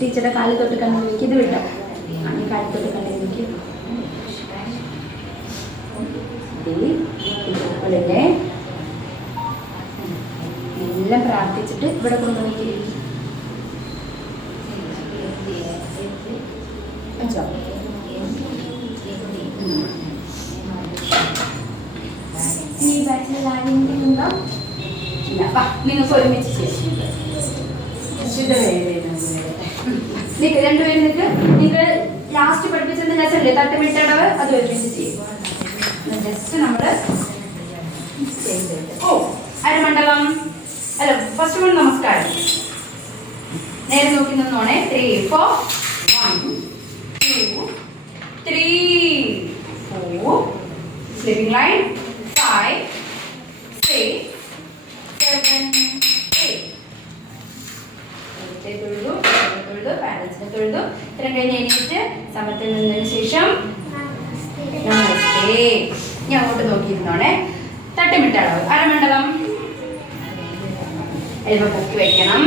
ടീച്ചറുടെ കാലിൽ തൊട്ട് കണ്ണിലേക്ക് ഇത് വിട്ടോ. ഈ കാലിൽ തൊട്ട് കണ്ണിലേക്ക് ഇതുപോലെ എല്ലാം പ്രാർത്ഥിച്ചിട്ട് ഇവിടെ കൊണ്ടുപോയി ഈ ബാച്ചിൽ ആരെങ്കിലും ഉണ്ടോ? ഇല്ല. വാ, നിങ്ങൾക്ക് ഒരുമിച്ച് ചെയ്യാം. രണ്ടുപേരും നിങ്ങൾ ലാസ്റ്റ് പഠിപ്പിച്ചത് ലെസണില്ലേ തട്ടുമിട്ടടവ്, അത് ഒരുമിച്ച് ചെയ്യും. ജസ്റ്റ് നമ്മള് അരമണ്ഡലം അല്ല ഫസ്റ്റ് വൺ നമസ്കാരം. നേരെ നോക്കി നിന്നോണേ. 3 4 1 2 3 4 സ്ലീപ്പിംഗ് ലൈൻ 5 6 7 8 തൊഴുതു പാരൻസിനെ തൊഴുതു. ഇത്രയും കഴിഞ്ഞ് എണീറ്റ് സമത്തിൽ നിന്നതിന് ശേഷം നമസ്തേ. ഞാൻ അങ്ങോട്ട് നോക്കിയിരുന്നോണേ. തട്ടുമിട്ടളവ് അരമണ്ഡലം എൽബ പൊക്കി വെക്കണം.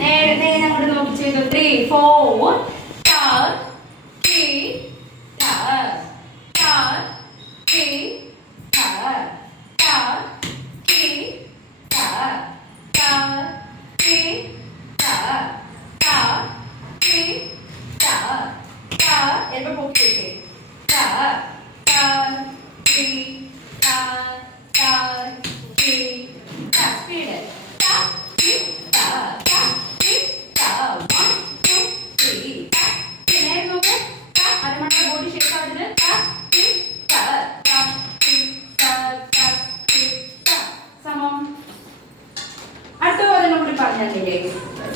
നേരെ അങ്ങോട്ട് നോക്കി ചെയ്തു. 3 4 4 3 4 4 3 4 4 3 4 4 3 4 4 3 4 4 എൽബ പൊക്കി വെക്കേ. 4 4 3 4 4 3 4 സ്പീഡ്.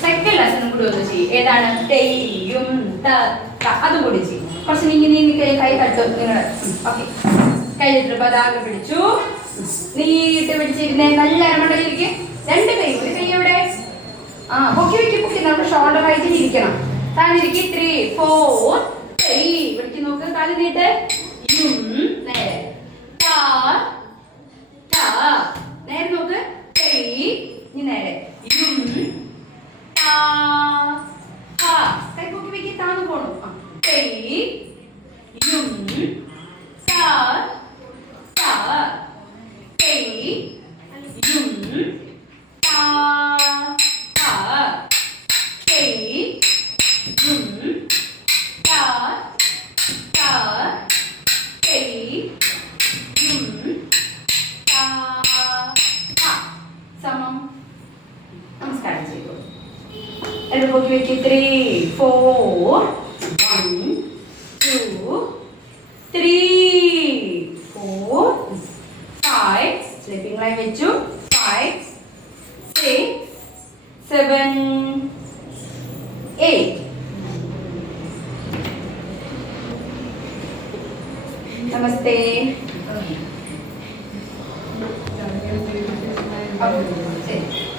സെക്കൻഡ് ലെസൺ കൂടി ഒന്ന് ചെയ്യും. ഏതാണ്? തെയ്യും അതും കൂടി ചെയ്യും. കുറച്ച് നീങ്ങി കൈ തട്ടു. നിങ്ങള് ഓക്കെ. കയ്യിലിട്ട് പതാക പിടിച്ചു നീട്ട് പിടിച്ചിരുന്നേ. നല്ല അരമണ്ടയിലിരിക്കും. രണ്ട് കൈ. ഒരു കൈ എവിടെ? പൊക്കി പൊക്കി നമ്മുടെ ഷോൾഡർ ഹൈറ്റിൽ ഇരിക്കണം. താനിരിക്കും. 3 4 പിടിക്ക് നോക്ക്. കാലി നീട്ട്. നേരെ നേരെ നോക്ക്. ഇനി നേരെ കൈ പൊക്കി വെക്കി. താന്ന് പോണു. സമം. നമസ്കാരം ചെയ്തു. എല്ലാം പൊക്കി വെക്കി. 3 4 1 2 3 4 5 സ്ലീപ്പിംഗ് ലൈൻ വെച്ചു. 5 6 7 8 നമസ്തേ. ശരി.